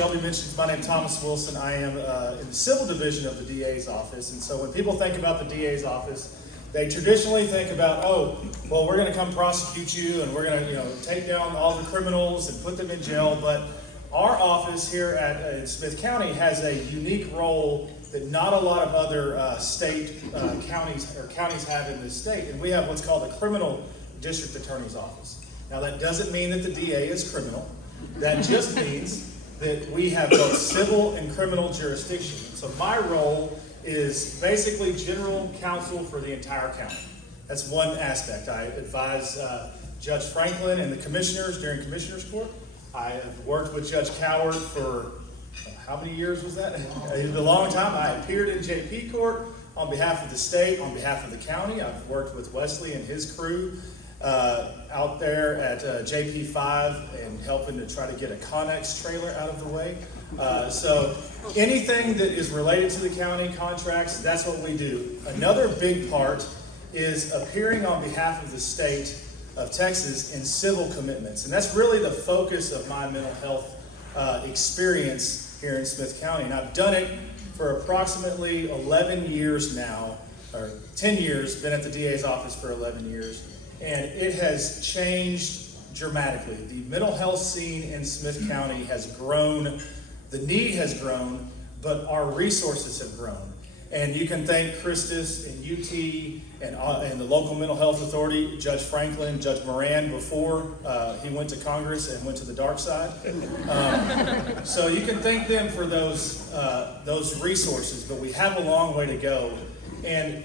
Shelby mentioned, my name is Thomas Wilson. I am in the civil division of the DA's office. And so when people think about the DA's office, they traditionally think about, oh, well, we're going to come prosecute you and we're going to, take down all the criminals and put them in jail. But our office here in Smith County has a unique role that not a lot of other state counties have in this state. And we have what's called a criminal district attorney's office. Now, that doesn't mean that the DA is criminal. That just means that we have both civil and criminal jurisdiction. So my role is basically general counsel for the entire county. That's one aspect. I advise Judge Franklin and the commissioners during commissioners court. I have worked with Judge Coward for, how many years was that? It was a long time. I appeared in JP court on behalf of the state, on behalf of the county. I've worked with Wesley and his crew out there at JP5 and helping to try to get a Connex trailer out of the way. So anything that is related to the county contracts, that's what we do. Another big part is appearing on behalf of the state of Texas in civil commitments. And that's really the focus of my mental health experience here in Smith County. And I've done it for approximately 11 years now, or 10 years, been at the DA's office for 11 years. And it has changed dramatically. The mental health scene in Smith County has grown, the need has grown, but our resources have grown. And you can thank Christus and UT and the local mental health authority, Judge Franklin, Judge Moran, before he went to Congress and went to the dark side. So you can thank them for those resources, but we have a long way to go. And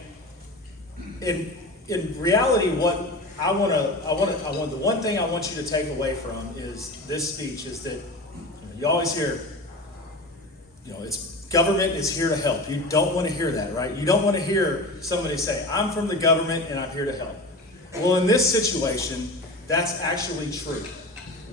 in reality, what the one thing I want you to take away from is this speech is that you always hear, it's government is here to help. You don't want to hear that, right? You don't want to hear somebody say, I'm from the government and I'm here to help. Well, in this situation, that's actually true.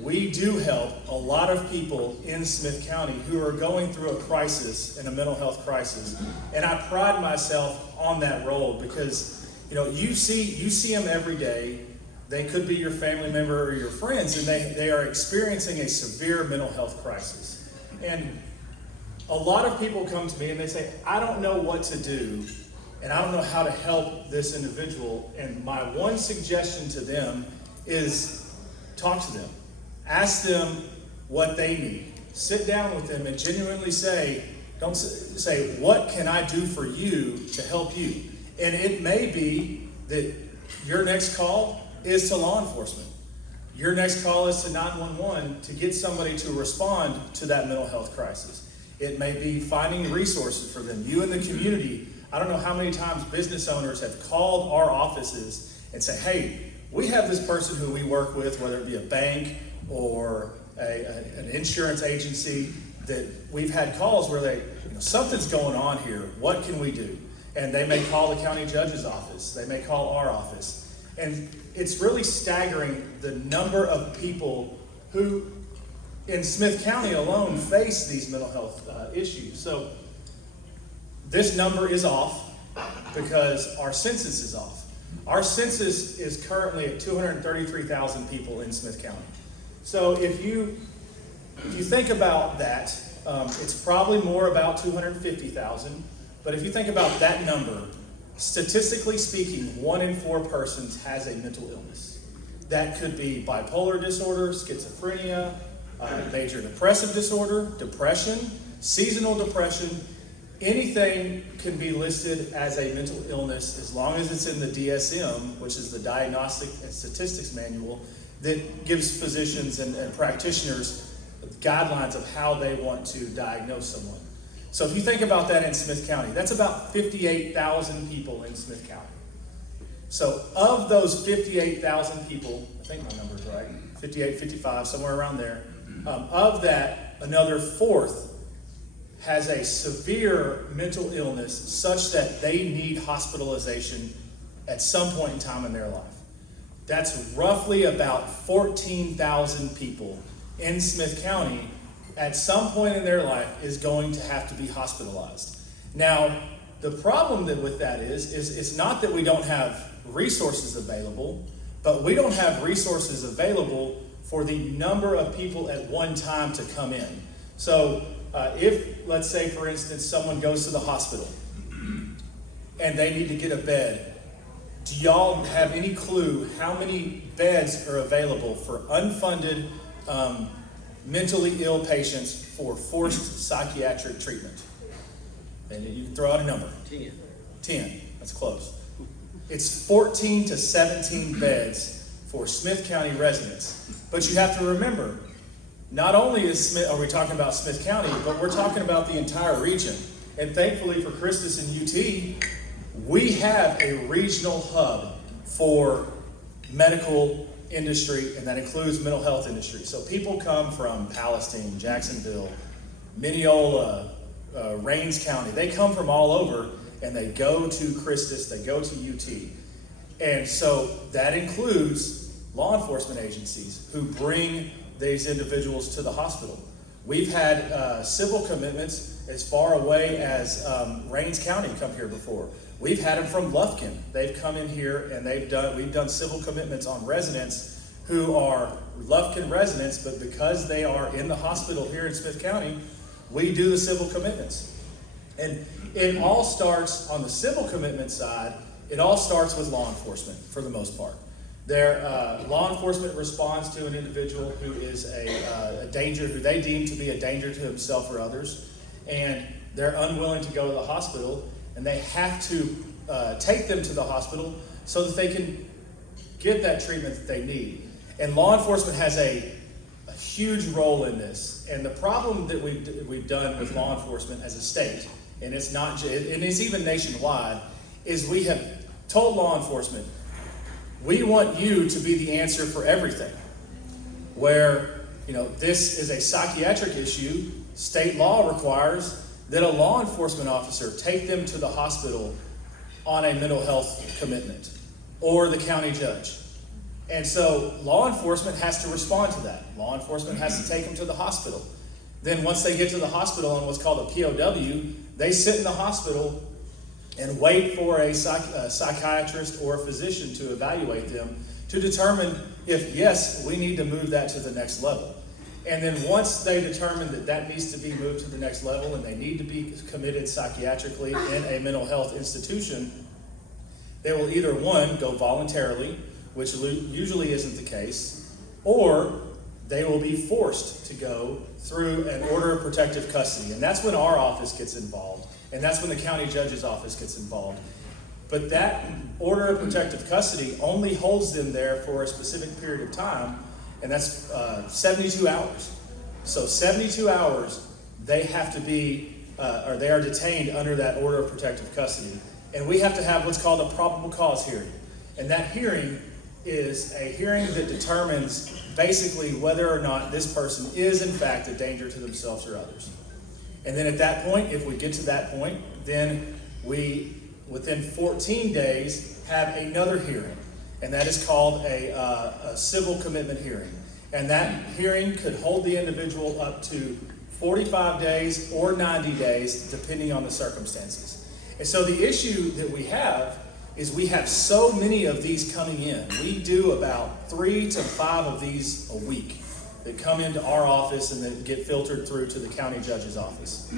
We do help a lot of people in Smith County who are going through a crisis, and a mental health crisis. And I pride myself on that role because you see them every day. They could be your family member or your friends, and they are experiencing a severe mental health crisis. And a lot of people come to me and they say, I don't know what to do, and I don't know how to help this individual. And my one suggestion to them is talk to them. Ask them what they need. Sit down with them and genuinely say, don't say, what can I do for you to help you? And it may be that your next call is to law enforcement. Your next call is to 911 to get somebody to respond to that mental health crisis. It may be finding resources for them. You in the community, I don't know how many times business owners have called our offices and say, hey, we have this person who we work with, whether it be a bank or an insurance agency, that we've had calls where something's going on here. What can we do? And they may call the county judge's office. They may call our office. And it's really staggering the number of people who in Smith County alone face these mental health issues. So this number is off because our census is off. Our census is currently at 233,000 people in Smith County. So if you think about that, it's probably more about 250,000. But if you think about that number, statistically speaking, 1 in 4 persons has a mental illness. That could be bipolar disorder, schizophrenia, major depressive disorder, depression, seasonal depression. Anything can be listed as a mental illness as long as it's in the DSM, which is the Diagnostic and Statistics Manual, that gives physicians and practitioners guidelines of how they want to diagnose someone. So if you think about that in Smith County, that's about 58,000 people in Smith County. So of those 58,000 people, I think my number's right, 58, 55, somewhere around there, of that, another fourth has a severe mental illness such that they need hospitalization at some point in time in their life. That's roughly about 14,000 people in Smith County at some point in their life is going to have to be hospitalized. Now, the problem with that is it's not that we don't have resources available, but we don't have resources available for the number of people at one time to come in. So if, let's say, for instance, someone goes to the hospital and they need to get a bed, do y'all have any clue how many beds are available for unfunded mentally ill patients for forced psychiatric treatment? And you can throw out a number. 10. That's close. It's 14 to 17 beds for Smith County residents. But you have to remember, not only are we talking about Smith County, but we're talking about the entire region. And thankfully for Christus and UT, we have a regional hub for medical industry, and that includes mental health industry. So people come from Palestine, Jacksonville, Mineola, Rains County. They come from all over, and they go to Christus, they go to UT. And so that includes law enforcement agencies who bring these individuals to the hospital. We've had civil commitments as far away as Rains County come here before. We've had them from Lufkin. They've come in here and we've done civil commitments on residents who are Lufkin residents, but because they are in the hospital here in Smith County, we do the civil commitments. And it all starts on the civil commitment side, it all starts with law enforcement for the most part. Their law enforcement responds to an individual who is a danger, who they deem to be a danger to himself or others, and they're unwilling to go to the hospital, and they have to take them to the hospital so that they can get that treatment that they need. And law enforcement has a huge role in this. And the problem that we've done with law enforcement as a state, and it's not, and it's even nationwide, is we have told law enforcement, we want you to be the answer for everything. Where, this is a psychiatric issue, state law requires that a law enforcement officer take them to the hospital on a mental health commitment, or the county judge. And so law enforcement has to respond to that. Law enforcement has to take them to the hospital. Then once they get to the hospital on what's called a POW, they sit in the hospital and wait for a psychiatrist or a physician to evaluate them to determine if, yes, we need to move that to the next level. And then once they determine that that needs to be moved to the next level and they need to be committed psychiatrically in a mental health institution, they will either, one, go voluntarily, which usually isn't the case, or they will be forced to go through an order of protective custody. And that's when our office gets involved, and that's when the county judge's office gets involved. But that order of protective custody only holds them there for a specific period of time, and that's 72 hours. So 72 hours, they have to be, or they are detained under that order of protective custody. And we have to have what's called a probable cause hearing. And that hearing is a hearing that determines basically whether or not this person is in fact a danger to themselves or others. And then at that point, if we get to that point, then we, within 14 days, have another hearing. And that is called a civil commitment hearing. And that hearing could hold the individual up to 45 days or 90 days, depending on the circumstances. And so the issue that we have is we have so many of these coming in. We do about 3 to 5 of these a week that come into our office and then get filtered through to the county judge's office.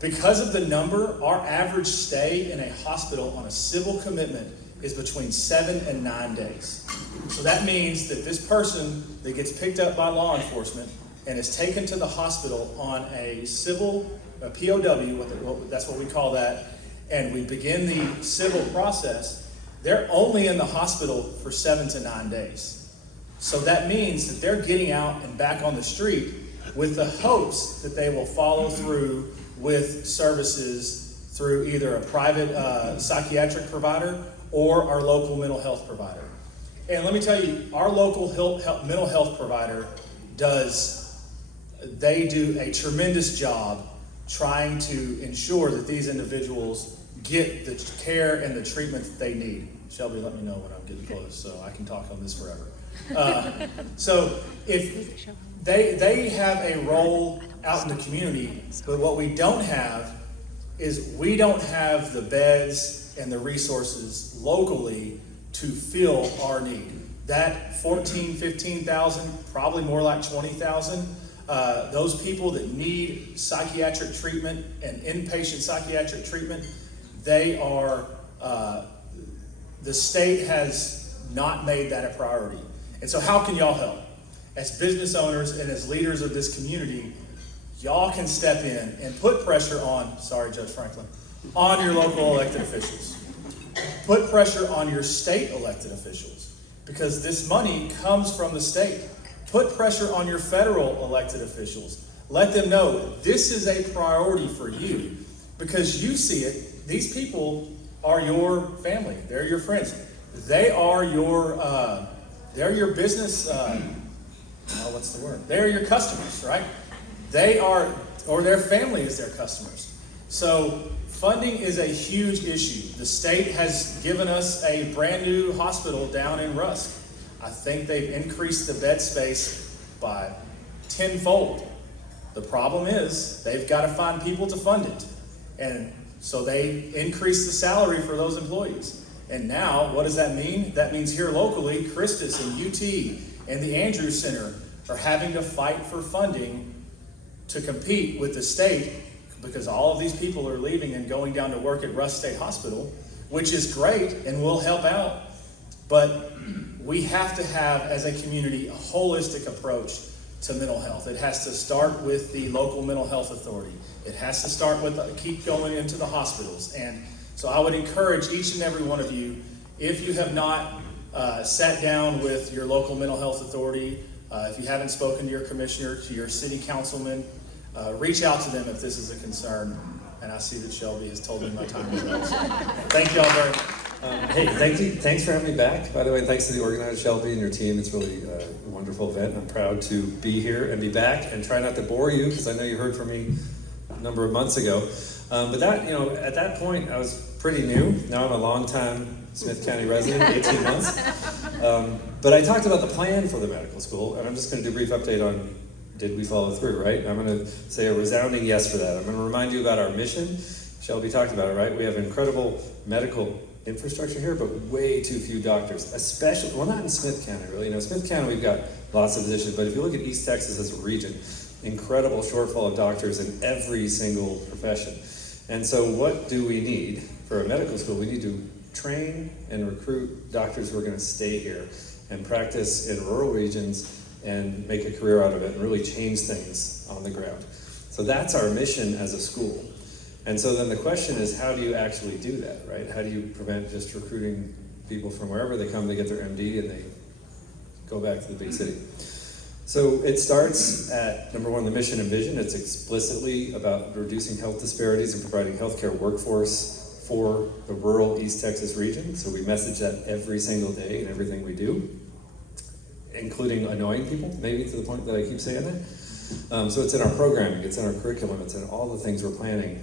Because of the number, our average stay in a hospital on a civil commitment is between 7 and 9 days. So that means that this person that gets picked up by law enforcement and is taken to the hospital on a civil, a POW, that's what we call that, and we begin the civil process, they're only in the hospital for 7 to 9 days. So that means that they're getting out and back on the street with the hopes that they will follow through with services through either a private psychiatric provider or our local mental health provider. And let me tell you, our local mental health provider they do a tremendous job trying to ensure that these individuals get the care and the treatment that they need. Shelby, let me know when I'm getting close so I can talk on this forever. So if they have a role out in the community, but what we don't have is we don't have the beds and the resources locally to fill our need. That 14, 15,000, probably more like 20,000, those people that need psychiatric treatment and inpatient psychiatric treatment, they are, the state has not made that a priority. And so how can y'all help? As business owners and as leaders of this community, y'all can step in and put pressure on, sorry, Judge Franklin, on your local elected officials. Put pressure on your state elected officials, because this money comes from the state. Put pressure on your federal elected officials. Let them know this is a priority for you, because you see it. These people are your family. They're your friends. They are your business, what's the word? They're your customers, right? They are, or their family is their customers. So funding is a huge issue. The state has given us a brand new hospital down in Rusk. I think they've increased the bed space by tenfold. The problem is they've got to find people to fund it. And so they increase the salary for those employees. And now, what does that mean? That means here locally, Christus and UT and the Andrews Center are having to fight for funding to compete with the state, because all of these people are leaving and going down to work at Rusk State Hospital, which is great and will help out. But we have to have, as a community, a holistic approach to mental health. It has to start with the local mental health authority. It has to start with, keep going into the hospitals. And so I would encourage each and every one of you, if you have not sat down with your local mental health authority, if you haven't spoken to your commissioner, to your city councilman, reach out to them if this is a concern. And I see that Shelby has told me my time is up. So thank you all very much. Hey, thanks for having me back. By the way, thanks to the organizer, Shelby, and your team. It's really a wonderful event. I'm proud to be here and be back, and try not to bore you, because I know you heard from me a number of months ago. But that, at that point, I was pretty new. Now I'm a long-time Smith County resident, 18 months. But I talked about the plan for the medical school, and I'm just going to do a brief update on, did we follow through, right? I'm going to say a resounding yes for that. I'm going to remind you about our mission. Shelby talked about it, right? We have incredible medical infrastructure here, but way too few doctors, especially, well, not in Smith County, really. Smith County, we've got lots of physicians, but if you look at East Texas as a region, incredible shortfall of doctors in every single profession. And so what do we need for a medical school? We need to train and recruit doctors who are going to stay here and practice in rural regions and make a career out of it and really change things on the ground. So that's our mission as a school. And so then the question is, how do you actually do that, right? How do you prevent just recruiting people from wherever they come, they get their MD and they go back to the big city? So it starts at, number one, the mission and vision. It's explicitly about reducing health disparities and providing healthcare workforce for the rural East Texas region. So we message that every single day in everything we do, including annoying people, maybe to the point that I keep saying that. So it's in our programming, it's in our curriculum, it's in all the things we're planning.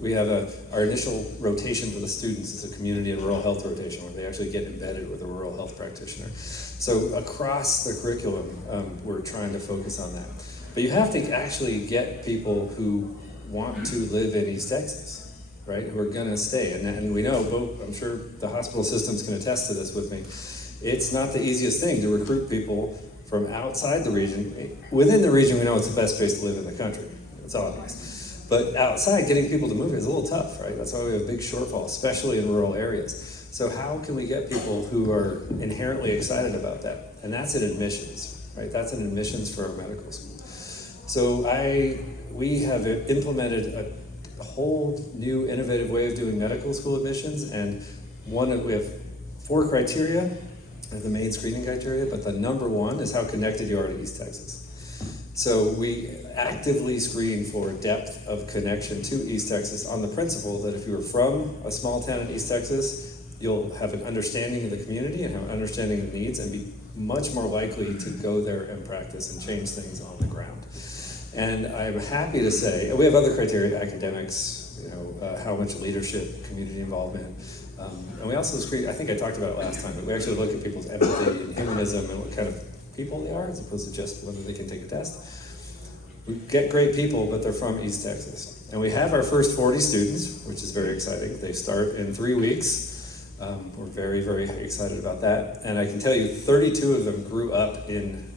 We have our initial rotation for the students is a community and rural health rotation, where they actually get embedded with a rural health practitioner. So across the curriculum, we're trying to focus on that. But you have to actually get people who want to live in East Texas, right? Who are gonna stay. And we know, both, I'm sure the hospital systems can attest to this with me, it's not the easiest thing to recruit people from outside the region. Within the region, we know it's the best place to live in the country. It's obvious. But outside, getting people to move here is a little tough, right? That's why we have a big shortfall, especially in rural areas. So how can we get people who are inherently excited about that? And that's in admissions, right? That's in admissions for our medical school. So we have implemented a whole new innovative way of doing medical school admissions, and we have 4 criteria. The main screening criteria, but the number one is how connected you are to East Texas. So we actively screen for depth of connection to East Texas on the principle that if you are from a small town in East Texas, you'll have an understanding of the community and have an understanding of needs and be much more likely to go there and practice and change things on the ground. And I'm happy to say, we have other criteria, academics, how much leadership, community involvement, and we also screen, I think I talked about it last time, but we actually look at people's empathy and humanism and what kind of people they are, as opposed to just whether they can take a test. We get great people, but they're from East Texas. And we have our first 40 students, which is very exciting. They start in 3 weeks. We're very, very excited about that. And I can tell you, 32 of them grew up in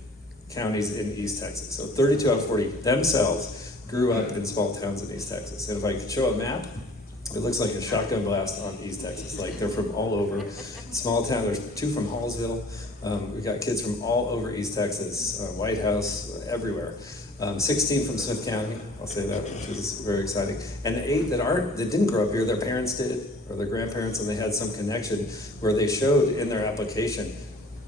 counties in East Texas. So 32 out of 40 themselves grew up in small towns in East Texas. And if I could show a map, it looks like a shotgun blast on East Texas. Like they're from all over. Small town, there's 2 from Hallsville. We got kids from all over East Texas, White House, everywhere. 16 from Smith County, I'll say that, which is very exciting. And the 8 that didn't grow up here, their parents did, or their grandparents, and they had some connection where they showed in their application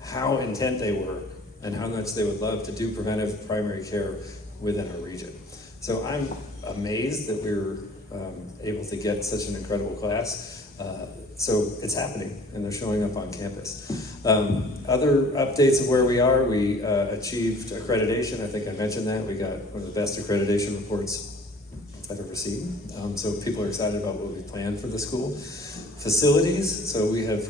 how intent they were and how much they would love to do preventive primary care within our region. So I'm amazed that we were able to get such an incredible class. So it's happening, and they're showing up on campus. Other updates of where we are, we achieved accreditation. I think I mentioned that. We got one of the best accreditation reports I've ever seen. So people are excited about what we planned for the school. Facilities, so we have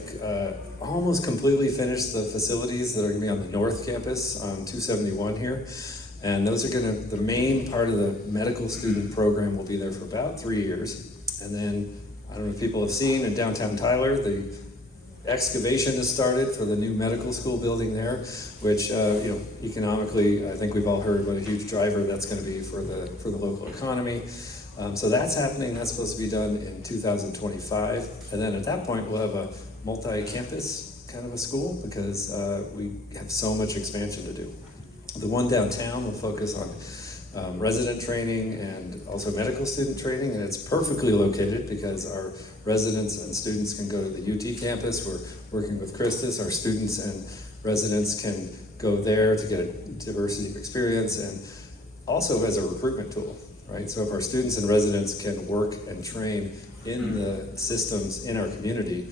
almost completely finished the facilities that are going to be on the north campus on 271 here. And those are the main part of the medical student program will be there for about 3 years. And then, I don't know if people have seen in downtown Tyler, the excavation has started for the new medical school building there, which, economically, I think we've all heard what a huge driver that's going to be for the local economy. So that's happening. That's supposed to be done in 2025. And then at that point, we'll have a multi-campus kind of a school because we have so much expansion to do. The one downtown will focus on resident training and also medical student training, and it's perfectly located because our residents and students can go to the UT campus. We're working with Christus. Our students and residents can go there to get a diversity of experience and also as a recruitment tool, right? So if our students and residents can work and train in the systems in our community,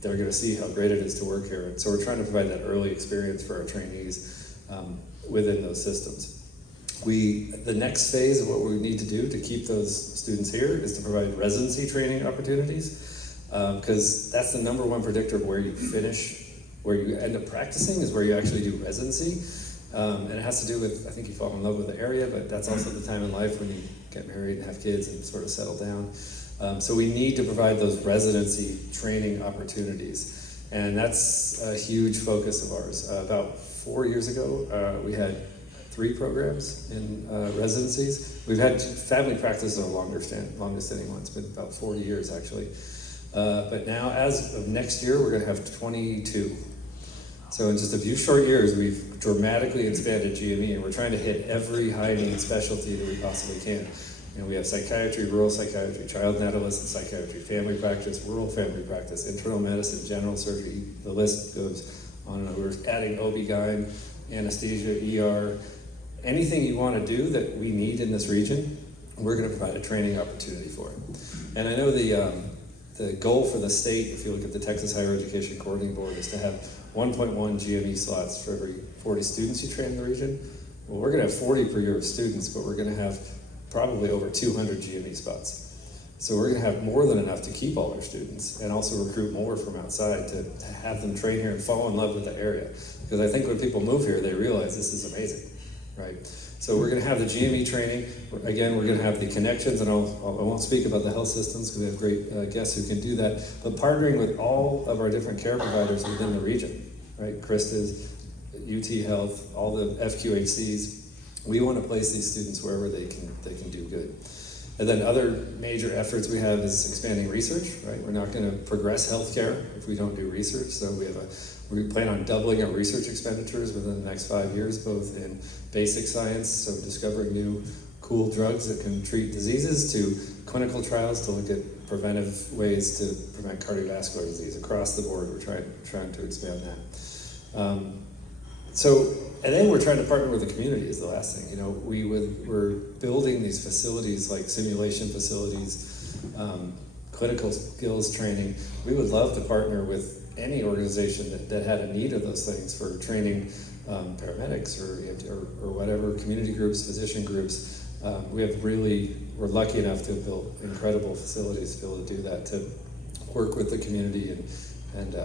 they're going to see how great it is to work here. And so we're trying to provide that early experience for our trainees within those systems. The next phase of what we need to do to keep those students here is to provide residency training opportunities, because that's the number one predictor of where you finish, where you end up practicing is where you actually do residency. And it has to do with, I think you fall in love with the area, but that's also the time in life when you get married and have kids and sort of settle down. So we need to provide those residency training opportunities. And that's a huge focus of ours. About 4 years ago, we had 3 programs in residencies. We've had family practice are longest standing one. It's been about 40 years actually. But now as of next year, we're gonna have 22. So in just a few short years, we've dramatically expanded GME, and we're trying to hit every high need specialty that we possibly can. We have psychiatry, rural psychiatry, child and adolescent psychiatry, family practice, rural family practice, internal medicine, general surgery, the list goes on and on. We're adding OB-GYN, anesthesia, ER, anything you want to do that we need in this region, we're going to provide a training opportunity for it. And I know the goal for the state, if you look at the Texas Higher Education Coordinating Board, is to have 1.1 GME slots for every 40 students you train in the region. Well, we're going to have 40 per year of students, but we're going to have probably over 200 GME spots. So we're going to have more than enough to keep all our students and also recruit more from outside to have them train here and fall in love with the area. Because I think when people move here, they realize this is amazing, right? So we're going to have the GME training. Again, we're going to have the connections, and I won't speak about the health systems because we have great guests who can do that, but partnering with all of our different care providers within the region, right? Christus, UT Health, all the FQHCs. We want to place these students wherever they can do good. And then other major efforts we have is expanding research, right? We're not going to progress healthcare if we don't do research. So we plan on doubling our research expenditures within the next 5 years, both in basic science, so discovering new cool drugs that can treat diseases, to clinical trials to look at preventive ways to prevent cardiovascular disease. Across the board, we're trying to expand that. And then we're trying to partner with the community is the last thing. We're building these facilities like simulation facilities, clinical skills training. We would love to partner with any organization that had a need of those things for training paramedics or whatever, community groups, physician groups. We're lucky enough to have built incredible facilities to be able to do that, to work with the community and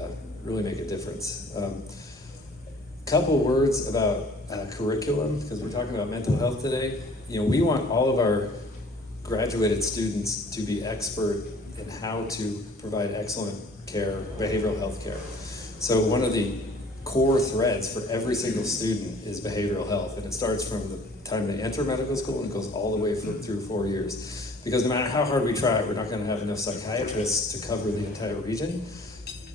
really make a difference. Couple words about curriculum, because we're talking about mental health today. We want all of our graduated students to be expert in how to provide excellent care, behavioral health care. So one of the core threads for every single student is behavioral health, and it starts from the time they enter medical school and goes all the way through 4 years. Because no matter how hard we try, we're not going to have enough psychiatrists to cover the entire region.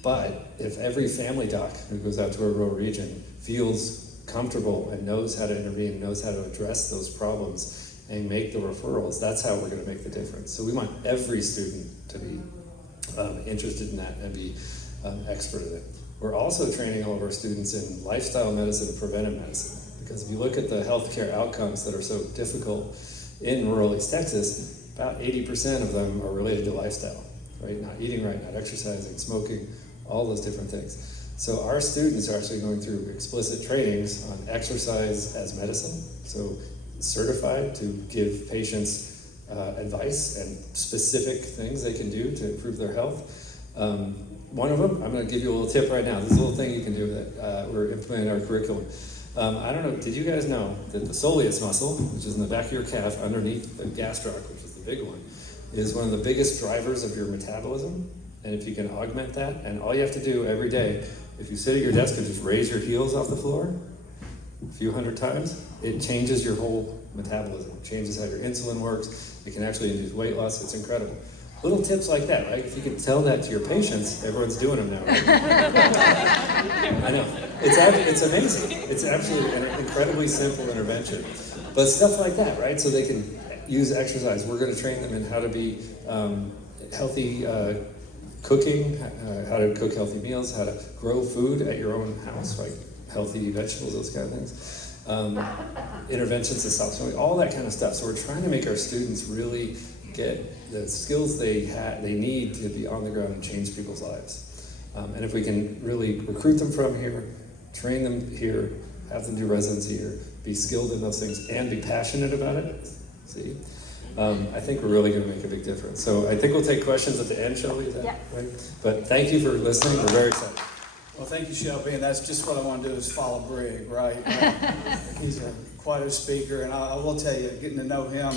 But if every family doc who goes out to a rural region feels comfortable and knows how to intervene, knows how to address those problems and make the referrals, that's how we're going to make the difference. So we want every student to be interested in that and be expert at it. We're also training all of our students in lifestyle medicine and preventive medicine, because if you look at the healthcare outcomes that are so difficult in rural East Texas, about 80% of them are related to lifestyle, right? Not eating right, not exercising, smoking, all those different things. So our students are actually going through explicit trainings on exercise as medicine, so certified to give patients advice and specific things they can do to improve their health. One of them, I'm going to give you a little tip right now. This is a little thing you can do that we're implementing in our curriculum. I don't know, did you guys know that the soleus muscle, which is in the back of your calf underneath the gastroc, which is the big one, is one of the biggest drivers of your metabolism? And if you can augment that, and all you have to do every day, if you sit at your desk and just raise your heels off the floor a few hundred times, it changes your whole metabolism. It changes how your insulin works. It can actually induce weight loss. It's incredible. Little tips like that, right? If you can tell that to your patients, everyone's doing them now, right? I know. It's amazing. It's absolutely an incredibly simple intervention. But stuff like that, right? So they can use exercise. We're going to train them in how to be healthy cooking, how to cook healthy meals, how to grow food at your own house, like healthy vegetables, those kind of things. Interventions to stop smoking, all that kind of stuff. So we're trying to make our students really get the skills they need to be on the ground and change people's lives. And if we can really recruit them from here, train them here, have them do residency here, be skilled in those things, and be passionate about it, see? I think we're really going to make a big difference. So I think we'll take questions at the end, shall we? Is that right? But thank you for listening. We're very excited. Well, thank you, Shelby, and that's just what I want to do is follow Brig, right? He's quite a speaker, and I will tell you, getting to know him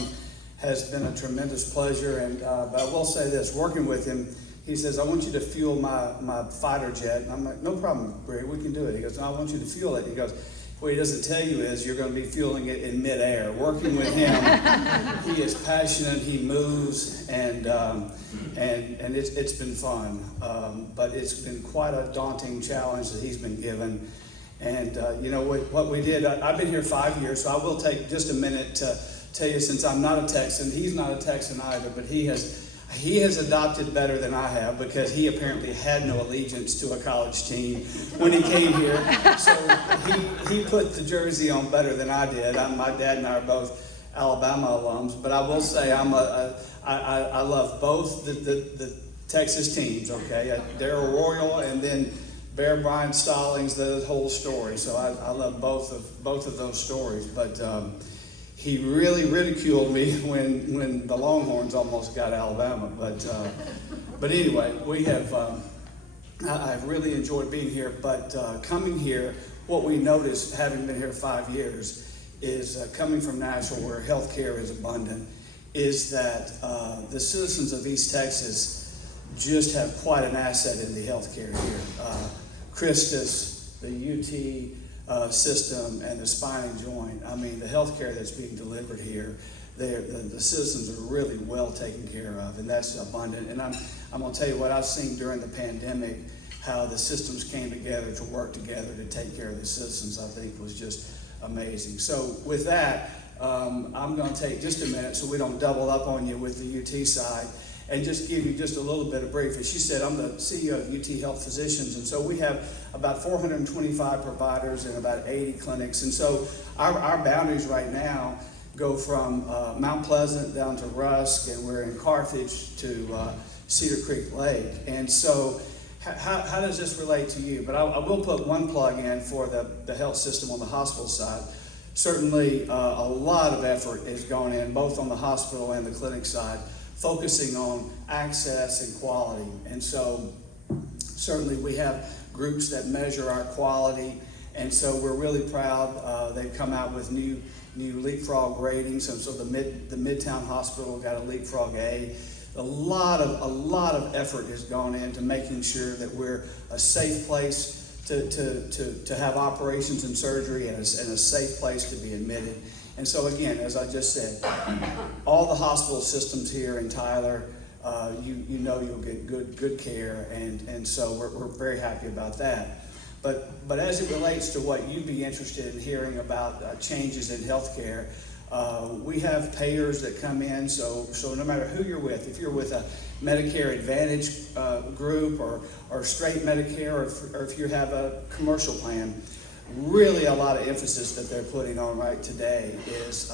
has been a tremendous pleasure. And but I will say this, working with him, he says, I want you to fuel my fighter jet. And I'm like, no problem, Brig, we can do it. He goes, no, I want you to fuel it. He goes, what he doesn't tell you is you're going to be fueling it in midair. Working with him, he is passionate, he moves, and it's been fun. But it's been quite a daunting challenge that he's been given. And you know what we did, I've been here 5 years, so I will take just a minute to tell you, since I'm not a Texan, he's not a Texan either, but he has adopted better than I have, because he apparently had no allegiance to a college team when he came here. So he put the jersey on better than I did. My dad and I are both Alabama alums, but I will say I love both the Texas teams. Okay, Darrell Royal and then Bear Bryant Stallings, the whole story. So I love both of those stories, but. He really ridiculed me when the Longhorns almost got Alabama, but anyway, we have. I've really enjoyed being here, but coming here, what we noticed, having been here 5 years, is coming from Nashville, where healthcare is abundant, is that the citizens of East Texas just have quite an asset in the healthcare here. Christus, the UT. System and the spine and joint. I mean, the healthcare that's being delivered here, the citizens are really well taken care of, and that's abundant. And I'm going to tell you what I've seen during the pandemic, how the systems came together to work together to take care of the citizens, I think was just amazing. So with that, I'm going to take just a minute so we don't double up on you with the UT side, and just give you just a little bit of brief. As she said, I'm the CEO of UT Health Physicians, and so we have about 425 providers and about 80 clinics. And so our boundaries right now go from Mount Pleasant down to Rusk, and we're in Carthage to Cedar Creek Lake. And so how does this relate to you? But I will put one plug in for the health system on the hospital side. Certainly a lot of effort has gone in, both on the hospital and the clinic side, focusing on access and quality. And so certainly we have groups that measure our quality, and so we're really proud. They've come out with new leapfrog ratings, and so the Midtown Hospital got a leapfrog A. A lot of effort has gone into making sure that we're a safe place to have operations and surgery and a safe place to be admitted. And so again, as I just said, all the hospital systems here in Tyler, you know you'll get good care, and so we're very happy about that. But as it relates to what you'd be interested in hearing about changes in healthcare, we have payers that come in, so no matter who you're with, if you're with a Medicare Advantage group or straight Medicare, or if you have a commercial plan, really a lot of emphasis that they're putting on right today is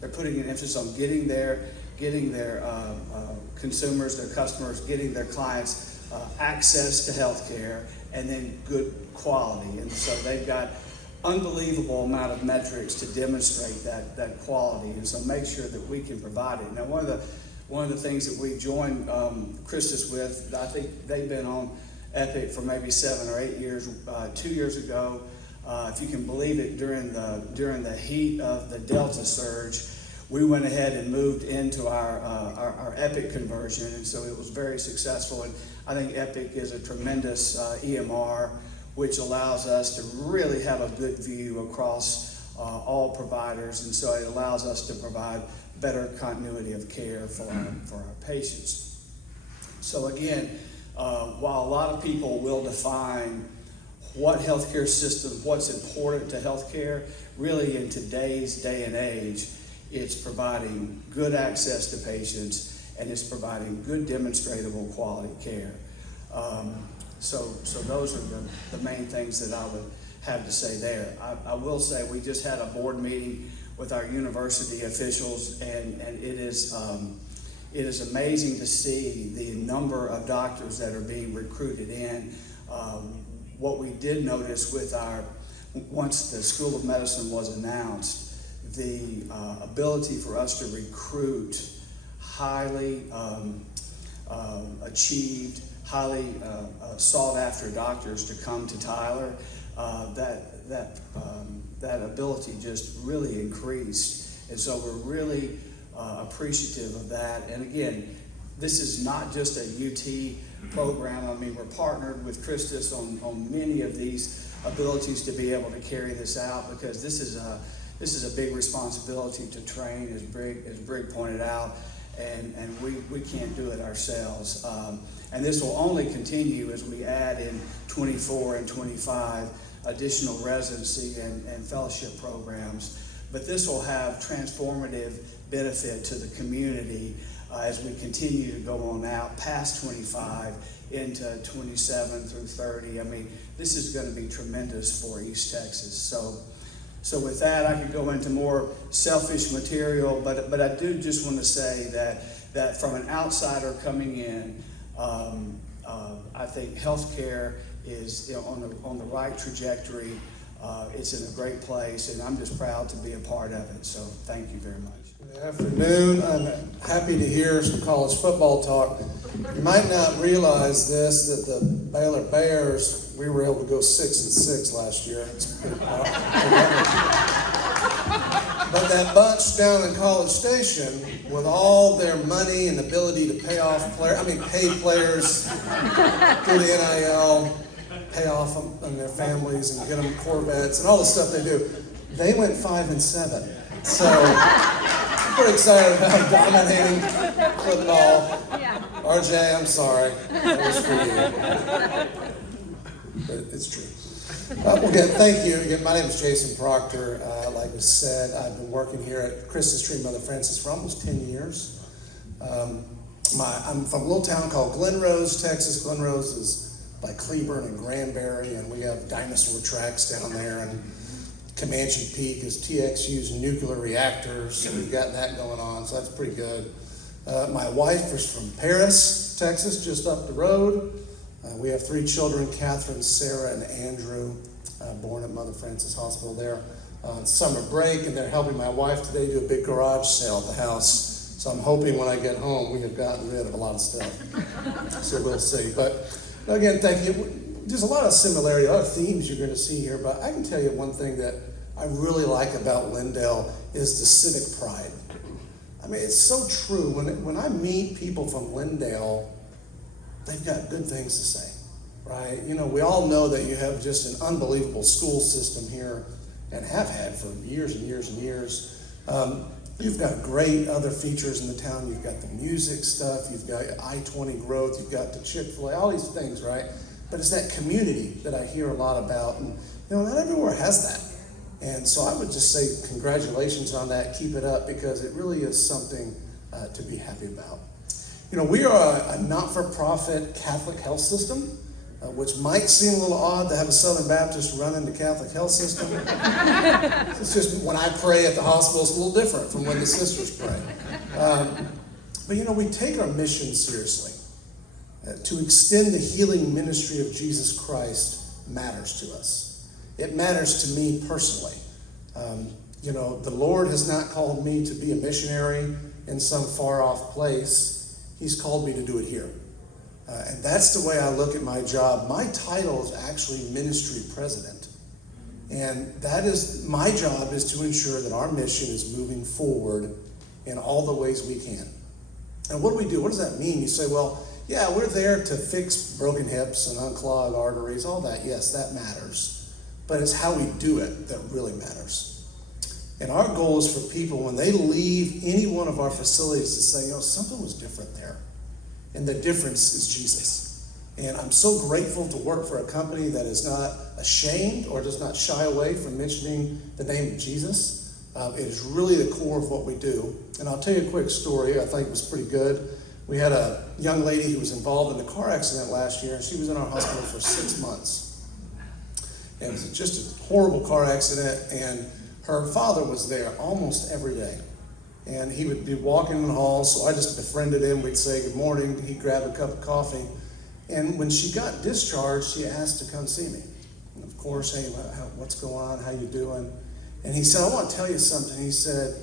they're putting an emphasis on getting their consumers, their customers, getting their clients access to health care, and then good quality. And so they've got unbelievable amount of metrics to demonstrate that quality, and so make sure that we can provide it. Now, one of the things that we joined Christus with, I think they've been on Epic for maybe 7 or 8 years. 2 years ago, if you can believe it, during the heat of the Delta surge, we went ahead and moved into our Epic conversion, and so it was very successful. And I think Epic is a tremendous EMR, which allows us to really have a good view across all providers, and so it allows us to provide better continuity of care for our patients. So again, while a lot of people will define what healthcare system, what's important to healthcare, really in today's day and age, it's providing good access to patients, and it's providing good demonstrable quality care. So those are the main things that I would have to say there. I will say we just had a board meeting with our university officials, and it is amazing to see the number of doctors that are being recruited in. What we did notice with once the School of Medicine was announced, the ability for us to recruit highly achieved, highly sought after doctors to come to Tyler, that ability just really increased. And so we're really appreciative of that. And again, this is not just a UT program. I mean, we're partnered with Christus on many of these abilities to be able to carry this out, because this is a big responsibility to train, as Brig pointed out, and we can't do it ourselves. And this will only continue as we add in 24 and 25 additional residency and fellowship programs. But this will have transformative benefit to the community as we continue to go on out past 25 into 27 through 30. I mean, this is going to be tremendous for East Texas. So with that, I could go into more selfish material, but I do just want to say that from an outsider coming in, I think healthcare is on the right trajectory. It's in a great place, and I'm just proud to be a part of it. So thank you very much. Good afternoon. I'm happy to hear some college football talk. You might not realize this, that the Baylor Bears, we were able to go 6-6 last year. It's pretty But that bunch down in College Station, with all their money and ability to pay players through the NIL, pay off them and their families and get them Corvettes and all the stuff they do, they went 5-7. So I'm pretty excited about dominating football. Yeah. RJ, I'm sorry. That was for you. But it's true. Again, thank you. Again, my name is Jason Proctor. Like was said, I've been working here at Christus Tree Mother Francis for almost 10 years. I'm from a little town called Glen Rose, Texas. Glen Rose is by Cleburne and Granbury, and we have dinosaur tracks down there, and Comanche Peak is TXU's nuclear reactors, so we've got that going on, so that's pretty good. My wife is from Paris, Texas, just up the road. We have 3 children, Catherine, Sarah, and Andrew, born at Mother Francis Hospital there on summer break, and they're helping my wife today do a big garage sale at the house. So I'm hoping when I get home we have gotten rid of a lot of stuff. So we'll see. But again, thank you. There's a lot of similarity, a lot of themes you're going to see here, but I can tell you one thing that I really like about Lindale is the civic pride. I mean, it's so true. When I meet people from Lindale, they've got good things to say. right? You know, we all know that you have just an unbelievable school system here and have had for years and years and years. You've got great other features in the town. You've got the music stuff. You've got I-20 growth. You've got the Chick-fil-A, all these things, right? But it's that community that I hear a lot about. And, you know, not everywhere has that. And so I would just say congratulations on that. Keep it up, because it really is something to be happy about. You know, we are a not-for-profit Catholic health system, which might seem a little odd to have a Southern Baptist run the Catholic health system. It's just when I pray at the hospital, it's a little different from when the sisters pray. But you know, we take our mission seriously. To extend the healing ministry of Jesus Christ matters to us. It matters to me personally. You know, the Lord has not called me to be a missionary in some far-off place. He's called me to do it here. And that's the way I look at my job. My title is actually ministry president. And that is, my job is to ensure that our mission is moving forward in all the ways we can. And what do we do? What does that mean? You say, well, yeah, we're there to fix broken hips and unclog arteries, all that. Yes, that matters. But it's how we do it that really matters. And our goal is for people, when they leave any one of our facilities, to say, you know, something was different there. And the difference is Jesus. And I'm so grateful to work for a company that is not ashamed or does not shy away from mentioning the name of Jesus. It is really the core of what we do. And I'll tell you a quick story. I think it was pretty good. We had a young lady who was involved in a car accident last year, and she was in our hospital for 6 months. And it was just a horrible car accident, and her father was there almost every day. And he would be walking in the hall, so I just befriended him. We'd say good morning. He'd grab a cup of coffee. And when she got discharged, she asked to come see me. And of course, hey, what's going on? How you doing? And he said, I want to tell you something. He said,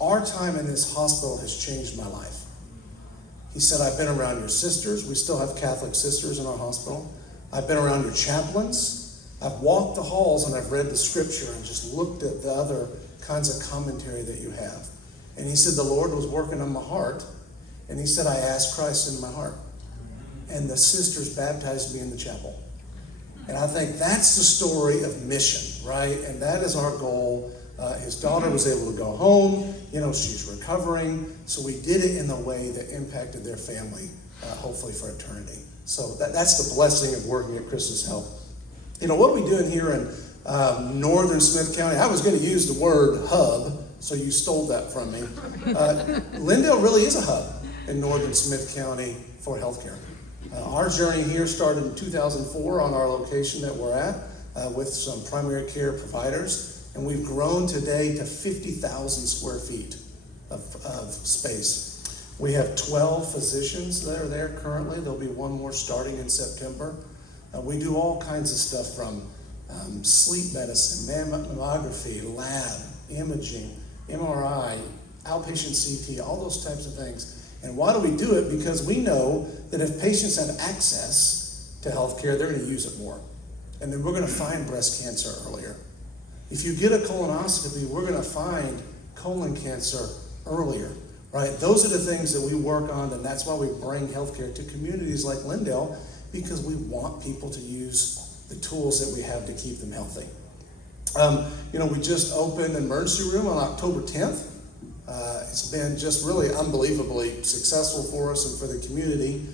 our time in this hospital has changed my life. He said, I've been around your sisters. We still have Catholic sisters in our hospital. I've been around your chaplains. I've walked the halls and I've read the scripture and just looked at the other kinds of commentary that you have. And he said, the Lord was working on my heart. And he said, I asked Christ into my heart. And the sisters baptized me in the chapel. And I think that's the story of mission, right? And that is our goal. His daughter was able to go home. You know, she's recovering. So we did it in a way that impacted their family, hopefully for eternity. So that's the blessing of working at Christus Health. You know, what are we doing here in northern Smith County? I was going to use the word hub, so you stole that from me. Lindale really is a hub in northern Smith County for healthcare. Our journey here started in 2004 on our location that we're at with some primary care providers, and we've grown today to 50,000 square feet of space. We have 12 physicians that are there currently. There'll be one more starting in September. We do all kinds of stuff from sleep medicine, mammography, lab, imaging, MRI, outpatient CT, all those types of things. And why do we do it? Because we know that if patients have access to healthcare, they're going to use it more. And then we're going to find breast cancer earlier. If you get a colonoscopy, we're going to find colon cancer earlier, right? Those are the things that we work on, and that's why we bring healthcare to communities like Lindale, because we want people to use the tools that we have to keep them healthy. You know, we just opened an emergency room on October 10th. It's been just really unbelievably successful for us and for the community.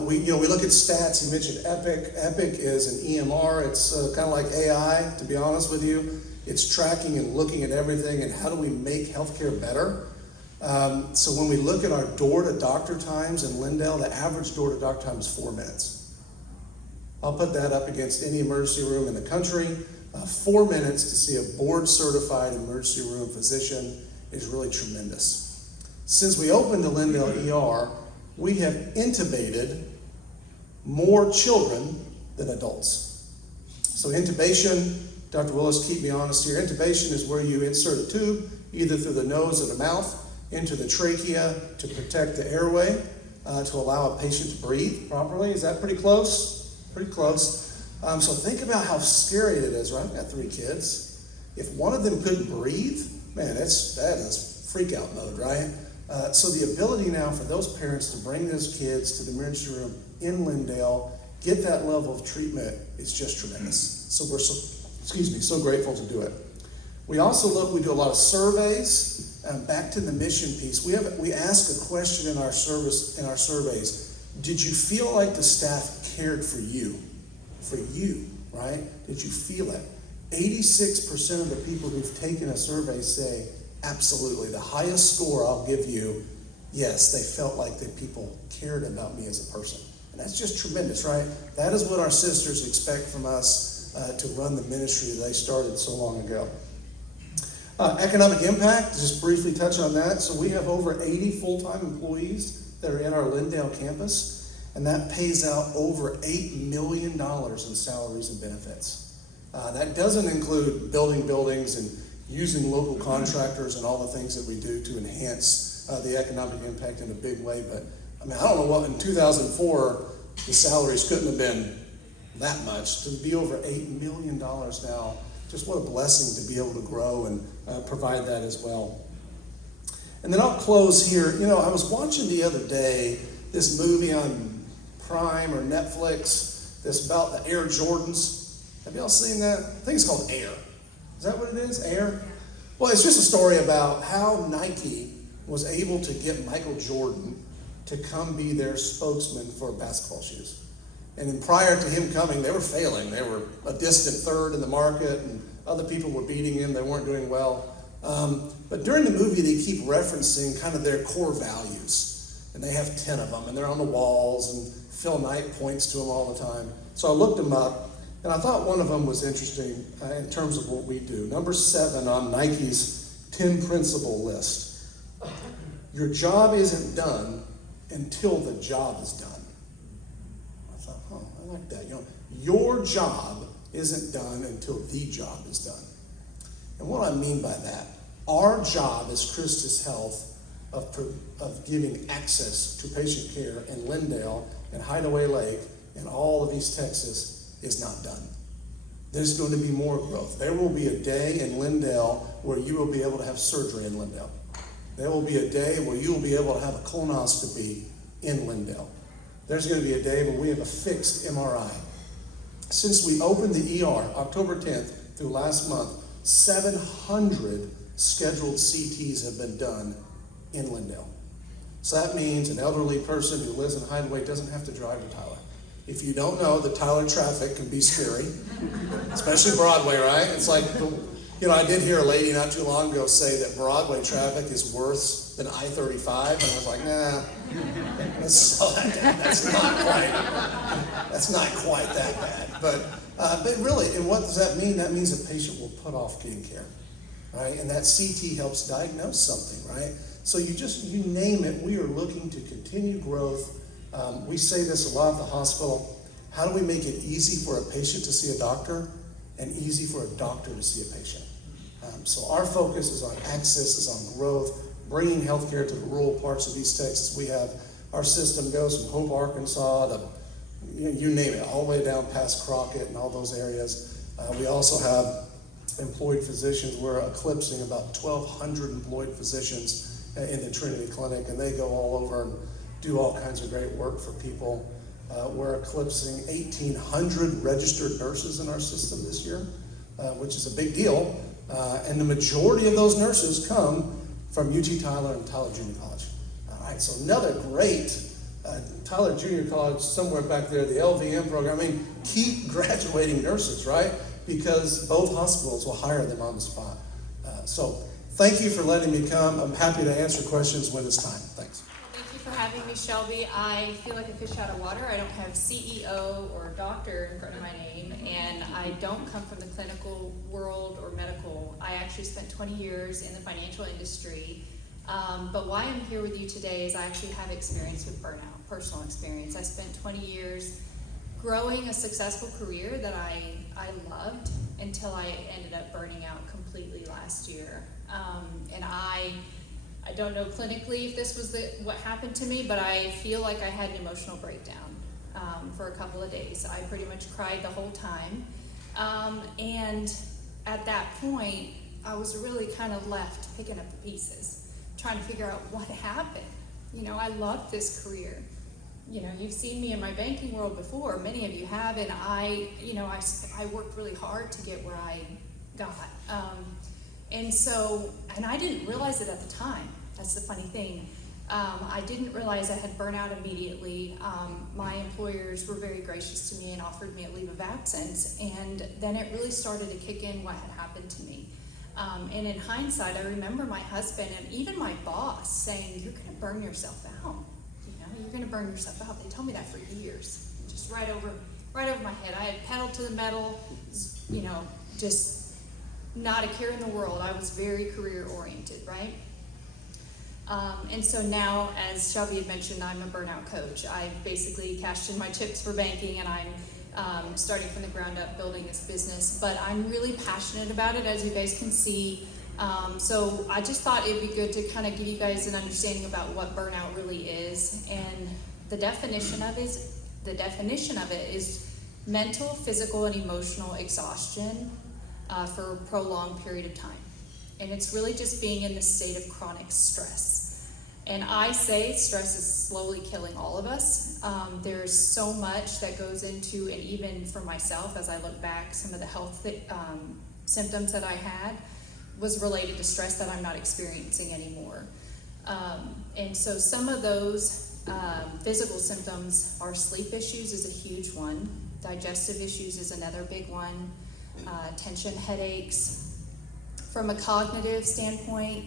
We look at stats. You mentioned Epic. Epic is an EMR. It's kind of like AI, to be honest with you. It's tracking and looking at everything and how do we make healthcare better. So when we look at our door-to-doctor times in Lindale, the average door-to-doctor time is 4 minutes. I'll put that up against any emergency room in the country. 4 minutes to see a board-certified emergency room physician is really tremendous. Since we opened the Lindale ER, we have intubated more children than adults. So intubation, Dr. Willis, keep me honest here, intubation is where you insert a tube, either through the nose or the mouth, into the trachea to protect the airway, to allow a patient to breathe properly. Is that pretty close? Pretty close. So think about how scary it is, right? I've got 3 kids. If one of them couldn't breathe, man, that is freak out mode, right? So the ability now for those parents to bring those kids to the emergency room in Lindale get that level of treatment is just tremendous. So we're so grateful to do it. We also we do a lot of surveys. Back to the mission piece, we ask a question in our surveys. Did you feel like the staff cared for you? For you, right? Did you feel it? 86% of the people who've taken a survey say, absolutely. The highest score I'll give you, yes, they felt like that people cared about me as a person. And that's just tremendous, right? That is what our sisters expect from us to run the ministry that they started so long ago. Economic impact, just briefly touch on that. So we have over 80 full-time employees that are in our Lindale campus, and that pays out over $8 million in salaries and benefits. That doesn't include building buildings and using local contractors and all the things that we do to enhance the economic impact in a big way. But I mean, I don't know what, in 2004, the salaries couldn't have been that much. To be over $8 million now, just what a blessing to be able to grow and provide that as well. And then I'll close here. You know, I was watching the other day this movie on Prime or Netflix that's about the Air Jordans. Have y'all seen that? I think it's called Air. Is that what it is? Air? Well, it's just a story about how Nike was able to get Michael Jordan to come be their spokesman for basketball shoes. And then prior to him coming, they were failing. They were a distant third in the market, and other people were beating him. They weren't doing well. But during the movie, they keep referencing kind of their core values. And they have 10 of them, and they're on the walls, and Phil Knight points to them all the time. So I looked them up, and I thought one of them was interesting in terms of what we do. Number 7 on Nike's 10 principle list. Your job isn't done until the job is done. I like that. You know, your job isn't done until the job is done. And what I mean by that, our job as Christus Health of giving access to patient care in Lindale and Hideaway Lake and all of East Texas is not done. There's going to be more growth. There will be a day in Lindale where you will be able to have surgery in Lindale. There will be a day where you will be able to have a colonoscopy in Lindale. There's going to be a day where we have a fixed MRI. Since we opened the ER, October 10th through last month, 700 scheduled CTs have been done in Lindale. So that means an elderly person who lives in Hideaway doesn't have to drive to Tyler. If you don't know, the Tyler traffic can be scary, especially Broadway, right? It's like, you know, I did hear a lady not too long ago say that Broadway traffic is worse than I-35, and I was like, nah, that's not quite that bad. But really, and what does that mean? That means a patient will put off getting care, right? And that CT helps diagnose something, right? So you name it, we are looking to continue growth. We say this a lot at the hospital. How do we make it easy for a patient to see a doctor and easy for a doctor to see a patient? So our focus is on access, is on growth, bringing healthcare to the rural parts of East Texas. We have, our system goes from Hope, Arkansas to, you name it, all the way down past Crockett and all those areas. We also have employed physicians. We're eclipsing about 1,200 employed physicians in the Trinity Clinic, and they go all over and do all kinds of great work for people. We're eclipsing 1,800 registered nurses in our system this year, which is a big deal. And the majority of those nurses come from UT Tyler and Tyler Junior College. All right, so another great Tyler Junior College somewhere back there, the LVM program. I mean, keep graduating nurses, right? Because both hospitals will hire them on the spot. So thank you for letting me come. I'm happy to answer questions when it's time. Thanks. Thank you for having me, Shelby. I feel like a fish out of water. I don't have CEO or doctor in front of my name, and I don't come from the clinical world or medical. I actually spent 20 years in the financial industry. But why I'm here with you today is I actually have experience with burnout, personal experience. I spent 20 years growing a successful career that I loved until I ended up burning out completely last year. And I don't know clinically if this was what happened to me, but I feel like I had an emotional breakdown for a couple of days. I pretty much cried the whole time. And at that point, I was really kind of left picking up the pieces, trying to figure out what happened. You know, I loved this career. you've seen me in my banking world before, many of you have, and I worked really hard to get where I got. And I didn't realize it at the time. That's the funny thing. I didn't realize I had burnout immediately. My employers were very gracious to me and offered me a leave of absence, and then it really started to kick in what had happened to me. And in hindsight, I remember my husband and even my boss saying, "You're going to burn yourself out. You're going to burn yourself out." They told me that for years, just right over my head. I had pedaled to the metal, just not a care in the world. I was very career oriented, right? And so now, as Shelby had mentioned, I'm a burnout coach. I basically cashed in my chips for banking, and I'm starting from the ground up building this business. But I'm really passionate about it, as you guys can see. So I just thought it'd be good to kind of give you guys an understanding about what burnout really is. And the definition of it is mental, physical, and emotional exhaustion for a prolonged period of time. And it's really just being in this state of chronic stress. And I say stress is slowly killing all of us. There's so much that goes into, and even for myself, as I look back, some of the health symptoms that I had was related to stress that I'm not experiencing anymore. And so some of those physical symptoms are sleep issues is a huge one. Digestive issues is another big one. Tension, headaches. From a cognitive standpoint,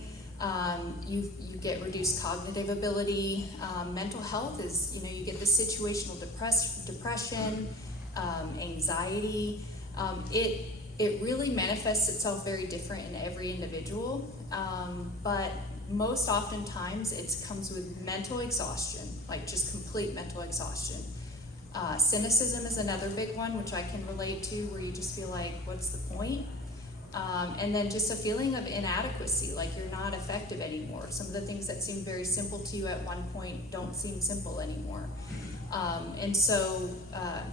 you get reduced cognitive ability. Mental health is, you get the situational depression, anxiety. It really manifests itself very different in every individual, but most oftentimes it comes with mental exhaustion, like just complete mental exhaustion. Cynicism is another big one, which I can relate to, where you just feel like, what's the point? And then just a feeling of inadequacy, like you're not effective anymore. Some of the things that seemed very simple to you at one point don't seem simple anymore. And so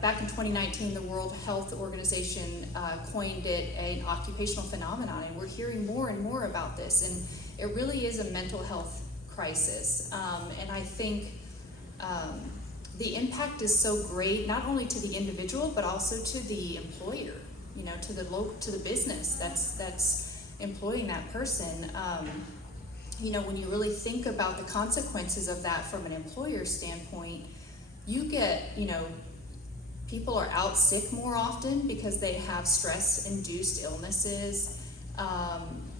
back in 2019, the World Health Organization coined it an occupational phenomenon, and we're hearing more and more about this, and it really is a mental health crisis. And I think the impact is so great, not only to the individual, but also to the employer, to the business that's employing that person. When you really think about the consequences of that from an employer standpoint, you get, people are out sick more often because they have stress-induced illnesses.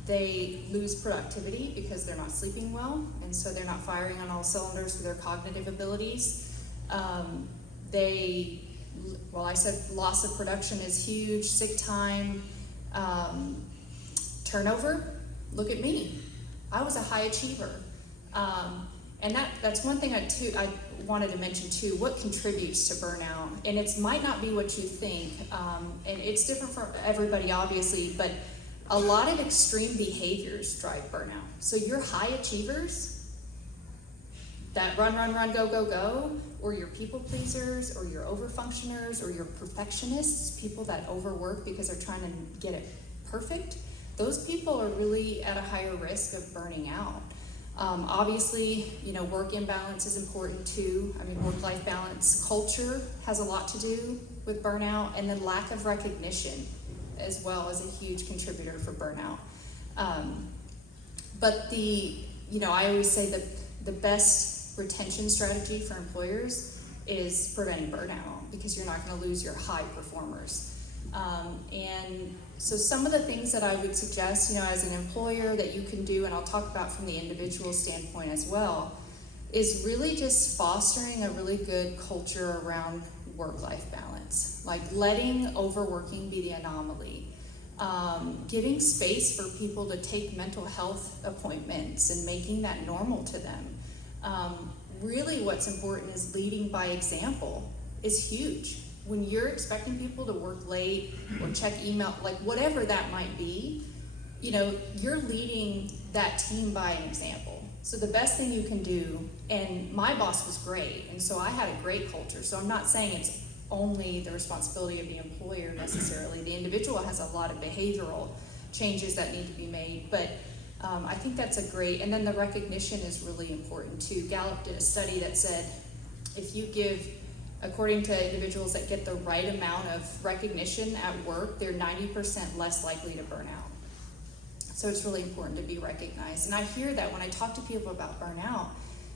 They lose productivity because they're not sleeping well, and so they're not firing on all cylinders for their cognitive abilities. I said loss of production is huge, sick time, turnover. Look at me. I was a high achiever. And that's one thing I wanted to mention too, what contributes to burnout. And it might not be what you think, and it's different for everybody obviously, but a lot of extreme behaviors drive burnout. So your high achievers, that run, go, go, go, or your people pleasers, or your overfunctioners, or your perfectionists, people that overwork because they're trying to get it perfect, those people are really at a higher risk of burning out. Obviously, work imbalance is important too. Work-life balance culture has a lot to do with burnout, and then lack of recognition as well is a huge contributor for burnout. But I always say that the best retention strategy for employers is preventing burnout, because you're not going to lose your high performers. And so some of the things that I would suggest, as an employer that you can do, and I'll talk about from the individual standpoint as well, is really just fostering a really good culture around work-life balance. Like letting overworking be the anomaly. Giving space for people to take mental health appointments and making that normal to them. Really what's important is leading by example is huge. When you're expecting people to work late or check email, like whatever that might be, you're leading that team by an example. So the best thing you can do, and my boss was great, and so I had a great culture, so I'm not saying it's only the responsibility of the employer necessarily. The individual has a lot of behavioral changes that need to be made, but I think that's and then the recognition is really important too. Gallup did a study that said If you give, according to individuals that get the right amount of recognition at work, they're 90% less likely to burn out. So it's really important to be recognized. And I hear that when I talk to people about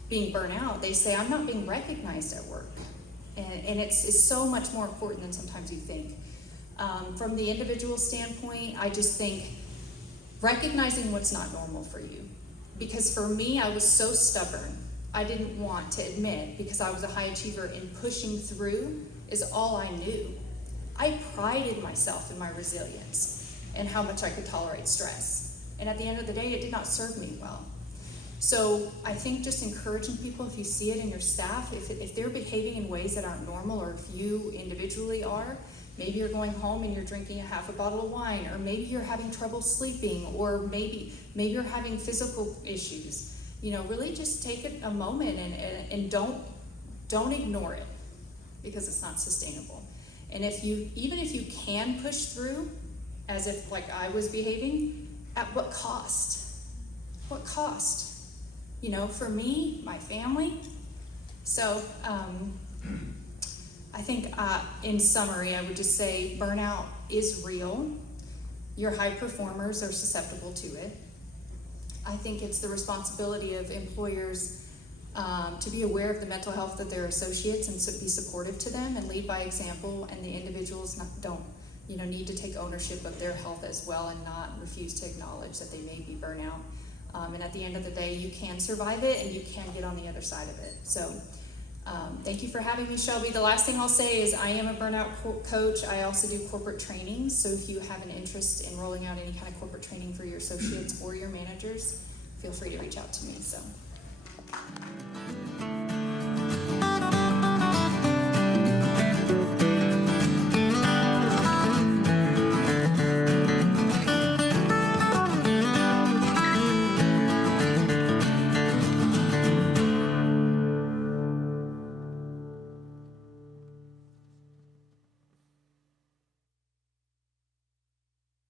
being burnout, they say, I'm not being recognized at work. And it's so much more important than sometimes you think. From the individual standpoint, I just think recognizing what's not normal for you. Because for me, I was so stubborn. I didn't want to admit, because I was a high achiever, and pushing through is all I knew. I prided myself in my resilience and how much I could tolerate stress. And at the end of the day, it did not serve me well. So I think just encouraging people, if you see it in your staff, if they're behaving in ways that aren't normal, or if you individually are, maybe you're going home and you're drinking a half a bottle of wine, or maybe you're having trouble sleeping, or maybe you're having physical issues. Really just take a moment and don't ignore it, because it's not sustainable. And even if you can push through, as if like I was behaving, at what cost? What cost? For me, my family. So I think in summary, I would just say burnout is real. Your high performers are susceptible to it. I think it's the responsibility of employers to be aware of the mental health of their associates and be supportive to them and lead by example, and the individuals don't need to take ownership of their health as well and not refuse to acknowledge that they may be burnout. And at the end of the day, you can survive it and you can get on the other side of it. So thank you for having me, Shelby. The last thing I'll say is I am a burnout coach. I also do corporate training. So if you have an interest in rolling out any kind of corporate training for your associates or your managers, feel free to reach out to me. So.